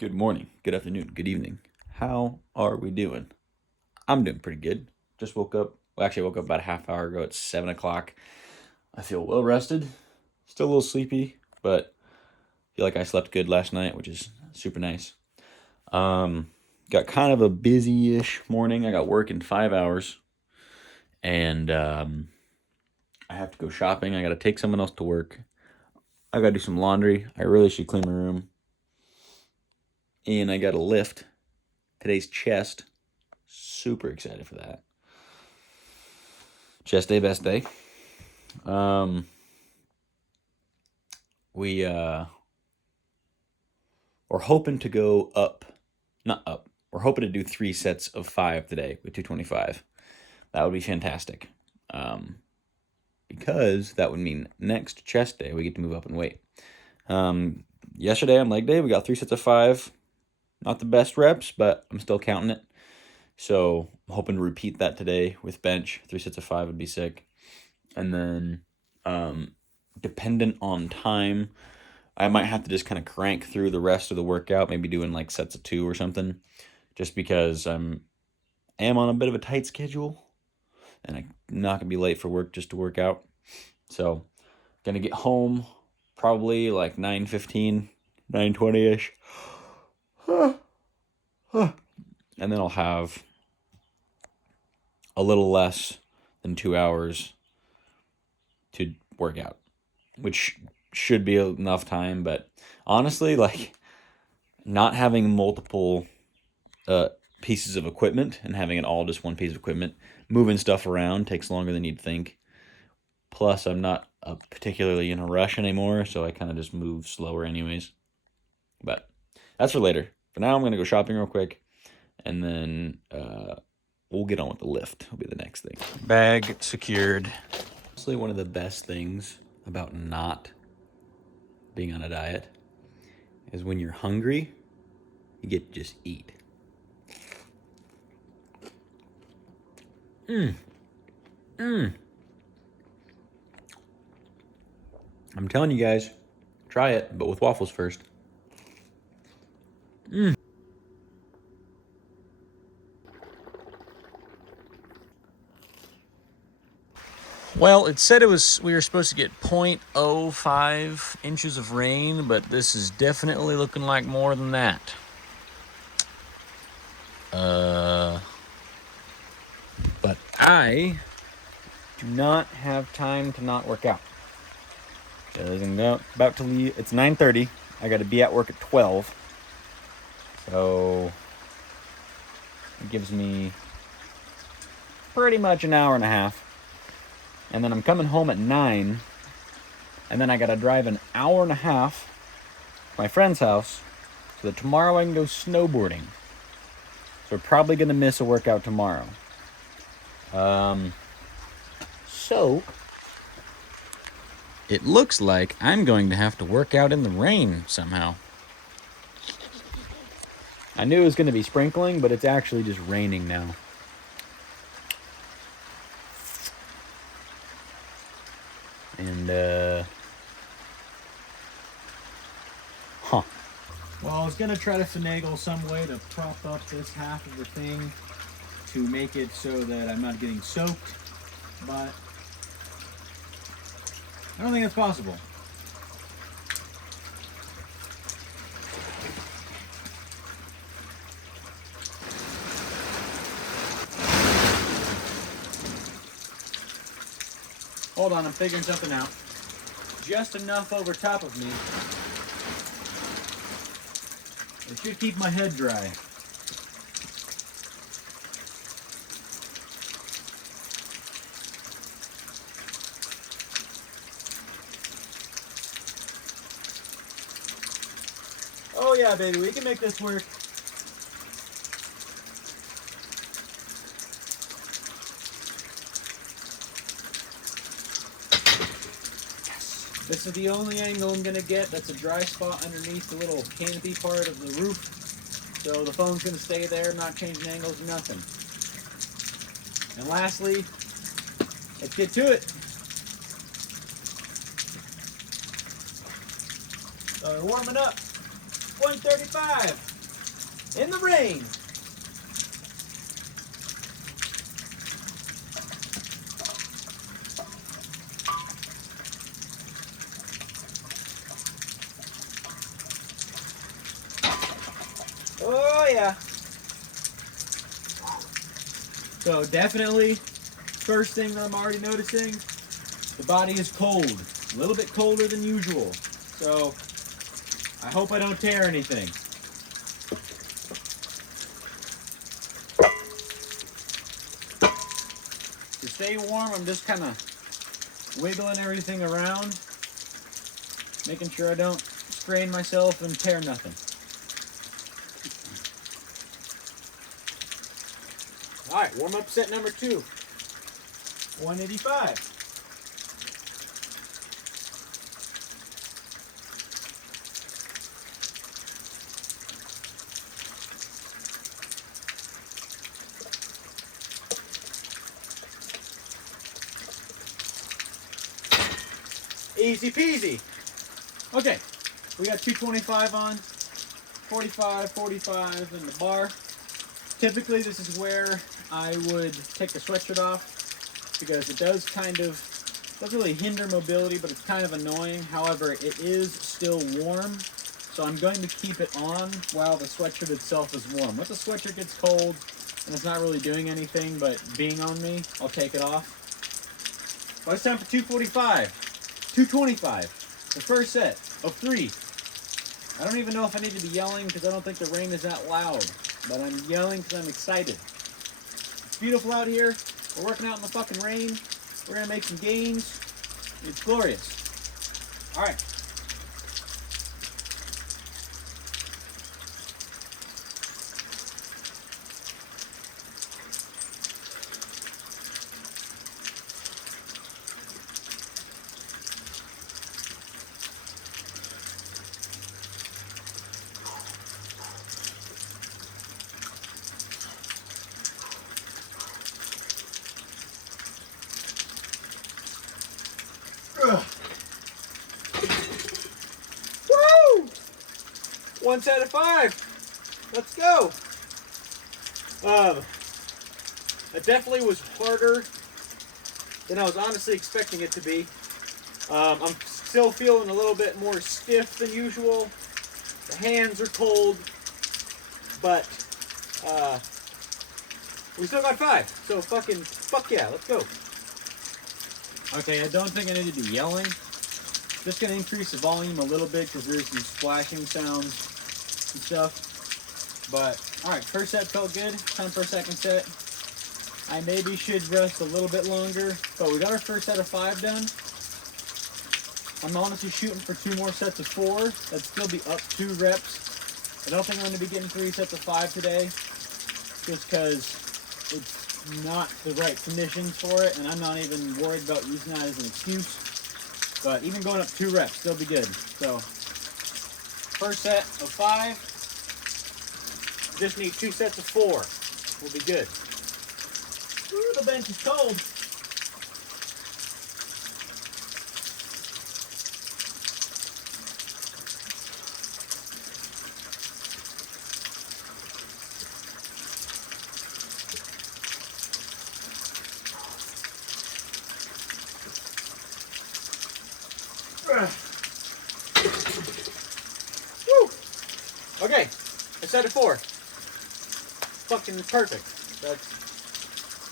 Good morning, good afternoon, good evening. How are we doing? I'm doing pretty good. Just woke up. Well, actually, I woke up about a half hour ago. It's 7 o'clock. I feel well rested. Still a little sleepy, but feel like I slept good last night, which is super nice. Um, got kind of a busy-ish morning. I got work in 5 hours, and I have to go shopping. I got to take someone else to work. I got to do some laundry. I really should clean my room. And I got to lift today's chest. Super excited for that. Chest day, best day. Um, we're hoping to go up, not up. We're hoping to do 3 sets of 5 today with 225. That would be fantastic. Because that would mean next chest day we get to move up in weight. Yesterday on leg day we got 3 sets of 5. Not the best reps, but I'm still counting it. So I'm hoping to repeat that today with bench. 3 sets of 5 would be sick. And then, dependent on time, I might have to just kind of crank through the rest of the workout, maybe doing like sets of 2 or something, just because I am on a bit of a tight schedule, and I'm not gonna be late for work just to work out. So, gonna get home probably like 9:15, 9:20ish, and then I'll have a little less than 2 hours to work out, which should be enough time. But honestly, like, not having multiple pieces of equipment and having it all just one piece of equipment, moving stuff around takes longer than you'd think. Plus, I'm not particularly in a rush anymore, so I kind of just move slower anyways. But that's for later. For now, I'm going to go shopping real quick, and then we'll get on with the lift. Will be the next thing. Bag secured. Honestly, one of the best things about not being on a diet is when you're hungry, you get to just eat. I'm telling you guys, try it, but with waffles first. Well, it said we were supposed to get 0.05 inches of rain, but this is definitely looking like more than that. But I do not have time to not work out. I'm about to leave. It's 9:30. I got to be at work at 12. So it gives me pretty much an hour and a half. And then I'm coming home at 9. And then I got to drive an hour and a half to my friend's house so that tomorrow I can go snowboarding. So we're probably going to miss a workout tomorrow. So it looks like I'm going to have to work out in the rain somehow. I knew it was going to be sprinkling, but it's actually just raining now. And, Well, I was going to try to finagle some way to prop up this half of the thing to make it so that I'm not getting soaked, but I don't think it's possible. Hold on, I'm figuring something out. Just enough over top of me. It should keep my head dry. Oh yeah, baby, we can make this work. This is the only angle I'm going to get. That's a dry spot underneath the little canopy part of the roof. So the phone's going to stay there, not changing angles or nothing. And lastly, let's get to it. So we're warming up. 135. in the rain. Oh yeah. So definitely, first thing that I'm already noticing, the body is cold. A little bit colder than usual. So I hope I don't tear anything. To stay warm, I'm just kind of wiggling everything around, making sure I don't strain myself and tear nothing. All right, warm up set number 2. 185. Easy peasy. Okay, we got 225 on, 45, 45 in the bar. Typically, this is where I would take the sweatshirt off because it does doesn't really hinder mobility, but it's kind of annoying. However, it is still warm, so I'm going to keep it on while the sweatshirt itself is warm. Once the sweatshirt gets cold and it's not really doing anything but being on me, I'll take it off. Well, it's time for 245. 225, the first set of 3. I don't even know if I need to be yelling because I don't think the rain is that loud, but I'm yelling because I'm excited. It's beautiful out here. We're working out in the fucking rain. We're gonna make some gains. It's glorious. All right. Woo! 1 set of 5. Let's go. It definitely was harder than I was honestly expecting it to be. I'm still feeling a little bit more stiff than usual. The hands are cold, but we still got 5. So fuck yeah, let's go. Okay, I don't think I need to be yelling. Just gonna increase the volume a little bit because there's some splashing sounds and stuff. But all right, first set felt good. Time for a second set. I maybe should rest a little bit longer, but we got our first set of 5 done. I'm honestly shooting for 2 more sets of 4. That'd still be up 2 reps. I don't think I'm going to be getting 3 sets of 5 today, just because it's not the right conditions for it, and I'm not even worried about using that as an excuse. But even going up 2 reps, still be good. So, first set of 5. Just need 2 sets of 4. We'll be good. Ooh, the bench is cold. Woo! Okay, a set of 4. Fucking perfect. That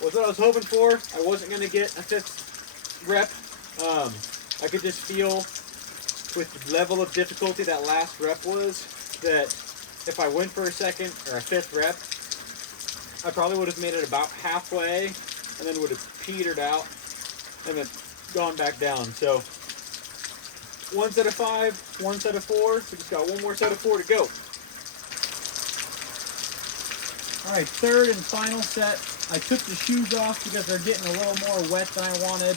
was what I was hoping for. I wasn't going to get a 5th rep. I could just feel with the level of difficulty that last rep was that if I went for a 2nd or a 5th rep, I probably would have made it about halfway and then would have petered out and then gone back down. So 1 set of 5, 1 set of 4. We just got 1 more set of 4 to go. All right, 3rd and final set. I took the shoes off because they're getting a little more wet than I wanted,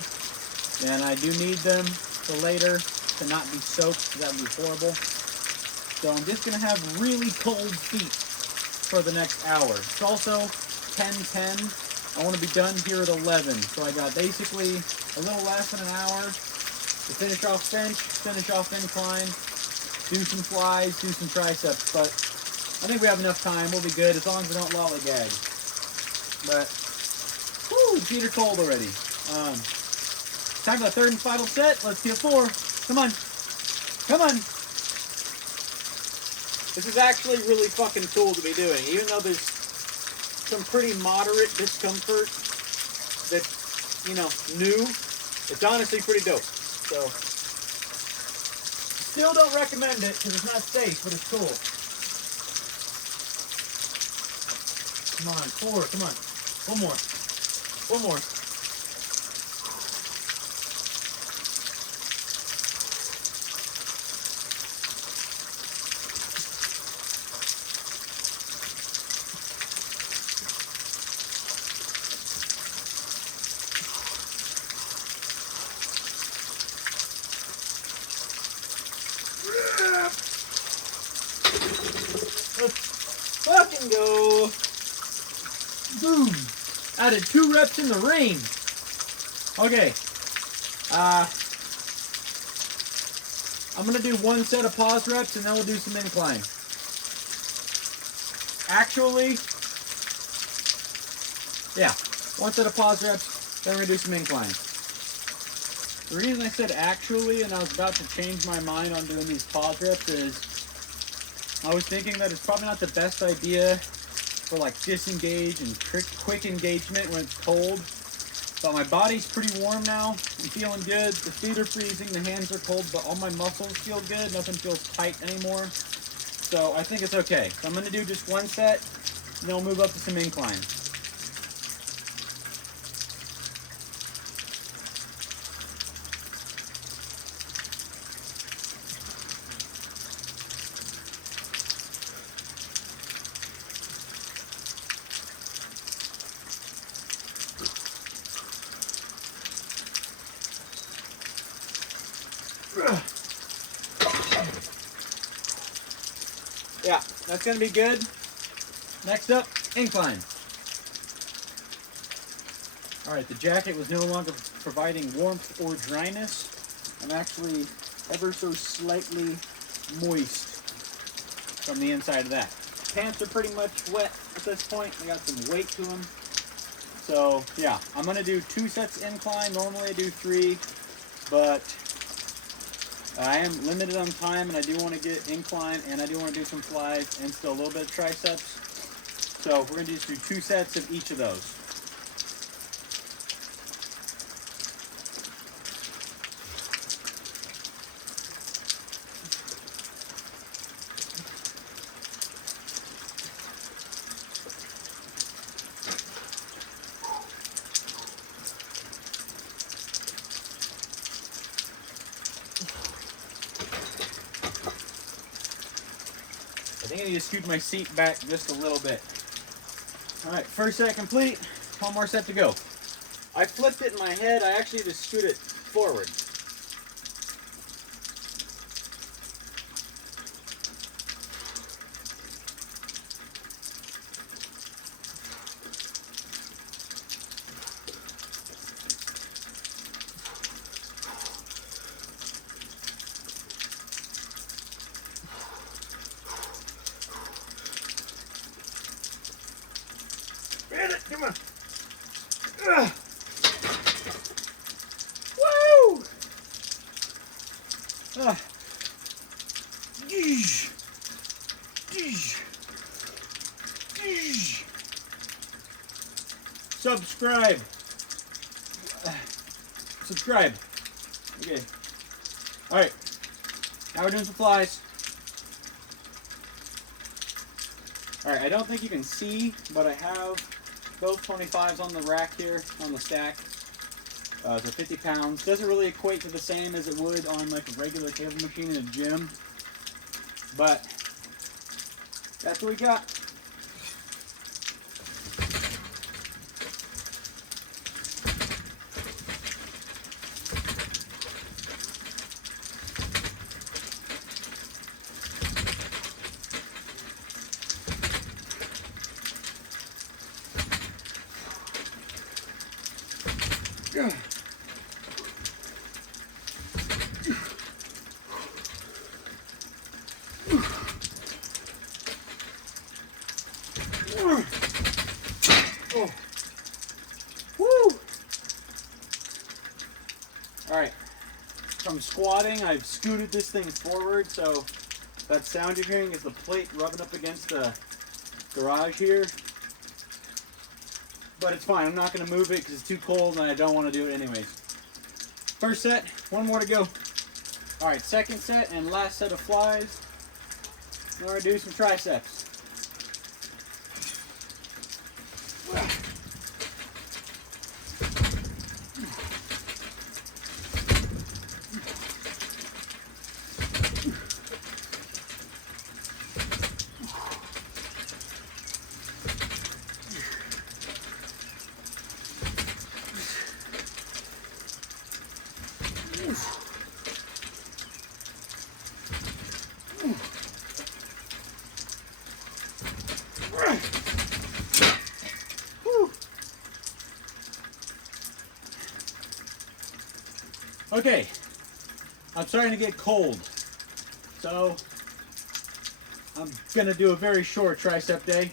and I do need them for later to not be soaked, because that would be horrible. So I'm just gonna have really cold feet for the next hour. It's also 10:10. I want to be done here at 11, so I got basically a little less than an hour to finish off bench, finish off incline, do some flies, do some triceps. But I think we have enough time. We'll be good as long as we don't lollygag. But, whoo, feet are cold already. Time for the third and final set. Let's get 4. Come on. Come on. This is actually really fucking cool to be doing, even though there's some pretty moderate discomfort that's, you know, new. It's honestly pretty dope. So, still don't recommend it because it's not safe, but it's cool. Come on, 4, come on. One more. One more. Let's fucking go. Boom. Added 2 reps in the rain. Okay. I'm going to do 1 set of pause reps and then we'll do some incline. Actually, yeah. 1 set of pause reps, then we're going to do some incline. The reason I said actually and I was about to change my mind on doing these pause reps is I was thinking that it's probably not the best idea for like disengage and quick engagement when it's cold. But my body's pretty warm now. I'm feeling good. The feet are freezing, the hands are cold, but all my muscles feel good. Nothing feels tight anymore. So I think it's okay. So I'm going to do just 1 set, and then we'll move up to some incline. Yeah, that's going to be good. Next up, incline. Alright, the jacket was no longer providing warmth or dryness. I'm actually ever so slightly moist from the inside of that. Pants are pretty much wet at this point. They got some weight to them. So, yeah, I'm going to do 2 sets incline. Normally I do 3, but I am limited on time, and I do want to get incline, and I do want to do some flies, and still a little bit of triceps. So we're going to just do 2 sets of each of those. I think I need to scoot my seat back just a little bit. Alright, first set complete. 1 more set to go. I flipped it in my head. I actually just scoot it forward. Come on. Ugh. Woo! Subscribe. Subscribe. Okay. Alright. Now we're doing some flies. Alright, I don't think you can see, but I have both 25s on the rack here, on the stack. So 50 pounds. Doesn't really equate to the same as it would on like a regular cable machine in a gym. But that's what we got. Oh. Woo! Alright, from squatting, I've scooted this thing forward, so that sound you're hearing is the plate rubbing up against the garage here. But it's fine, I'm not going to move it because it's too cold and I don't want to do it anyways. First set, one more to go. Alright, second set and last set of flies. Now we're going to do some triceps. Okay, I'm starting to get cold, so I'm gonna do a very short tricep day.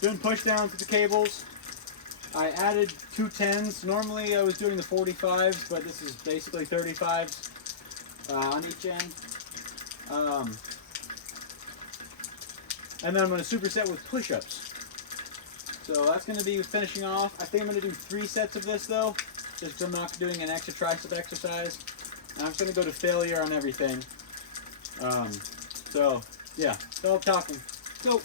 Doing push downs with the cables. I added 2 10s. Normally I was doing the 45s, but this is basically 35s on each end. And then I'm gonna superset with push-ups. So that's gonna be finishing off. I think I'm gonna do 3 sets of this though, just because I'm not doing an extra tricep exercise. And I'm just gonna go to failure on everything. So yeah, stop talking. Go.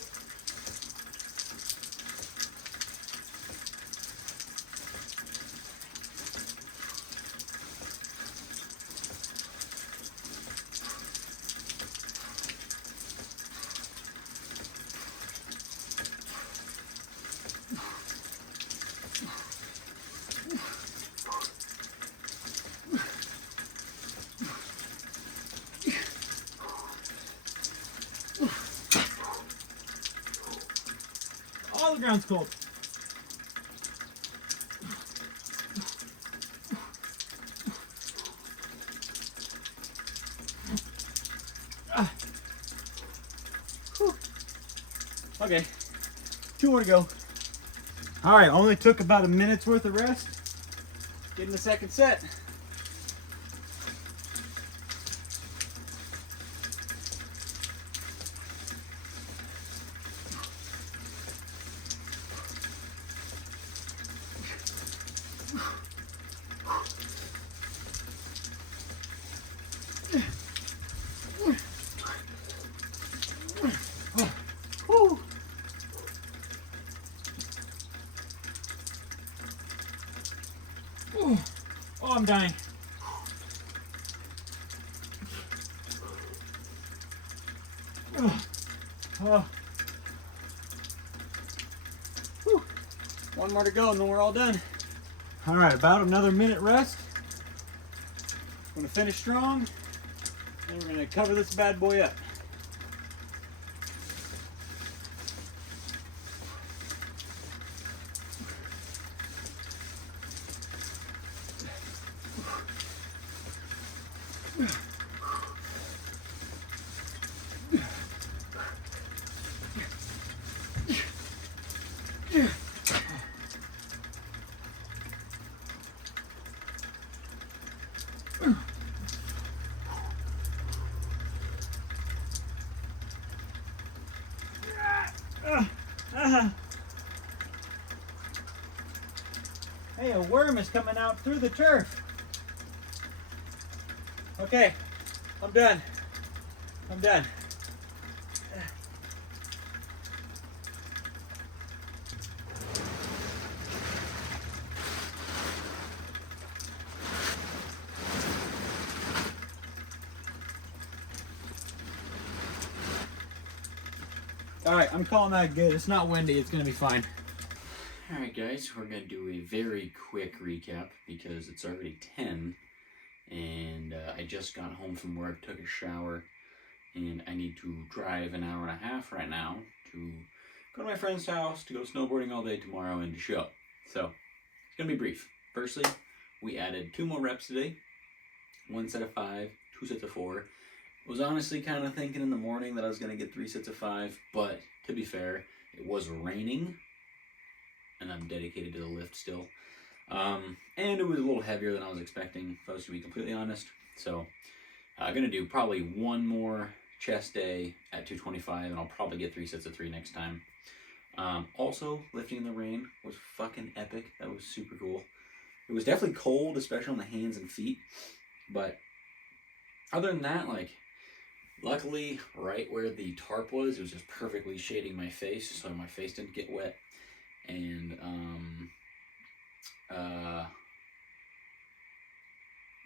All the ground's cold. Okay, 2 more to go. All right, only took about a minute's worth of rest. Getting the second set. Oh, I'm dying. Oh. One more to go and then we're all done. All right, about another minute rest. I'm gonna finish strong and we're gonna cover this bad boy up. Hey, a worm is coming out through the turf. Okay, I'm done. I'm done. All right, I'm calling that good. It's not windy. It's gonna be fine. Alright guys, we're going to do a very quick recap because it's already 10 and I just got home from work, took a shower, and I need to drive an hour and a half right now to go to my friend's house to go snowboarding all day tomorrow and to show. So, it's going to be brief. Firstly, we added 2 more reps today, 1 set of 5, 2 sets of 4. Was honestly kind of thinking in the morning that I was going to get 3 sets of 5, but to be fair, It was raining, and I'm dedicated to the lift still. And it was a little heavier than I was expecting, if I was to be completely honest. So I'm going to do probably one more chest day at 225, and I'll probably get 3 sets of 3 next time. Also, lifting in the rain was fucking epic. That was super cool. It was definitely cold, especially on the hands and feet. But other than that, like, luckily, right where the tarp was, it was just perfectly shading my face, so my face didn't get wet. And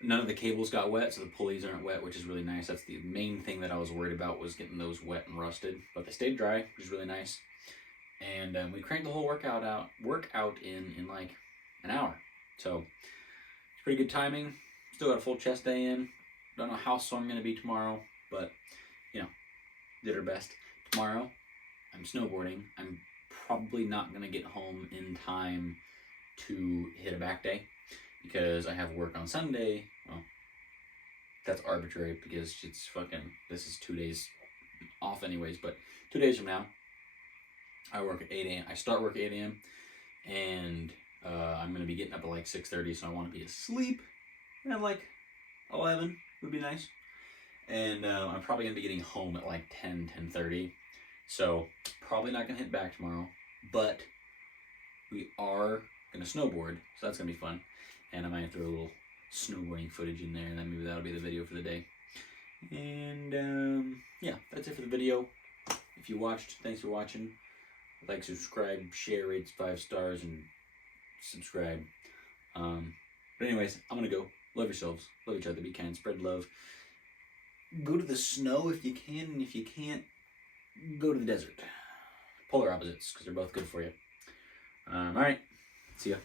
none of the cables got wet, so the pulleys aren't wet, which is really nice. That's the main thing that I was worried about, was getting those wet and rusted. But they stayed dry, which is really nice. And we cranked the whole workout in like an hour. So it's pretty good timing. Still got a full chest day in. Don't know how sore I'm going to be tomorrow, but, you know, did our best. Tomorrow, I'm snowboarding. I'm probably not going to get home in time to hit a back day because I have work on Sunday. Well, that's arbitrary because it's fucking, this is 2 days off anyways, but 2 days from now, I work at 8 a.m. I start work at 8 a.m. and I'm going to be getting up at like 6:30, so I want to be asleep at like 11 would be nice. And I'm probably going to be getting home at like 10:30. So probably not going to hit back tomorrow, but we are going to snowboard, so that's going to be fun. And I might throw a little snowboarding footage in there, and then maybe that'll be the video for the day. And yeah, that's it for the video. If you watched, thanks for watching. Like, subscribe, share, rate 5 stars, and subscribe. But anyways, I'm gonna go. Love yourselves. Love each other. Be kind. Spread love. Go to the snow if you can, and if you can't, go to the desert. Polar opposites, because they're both good for you. Alright. See ya.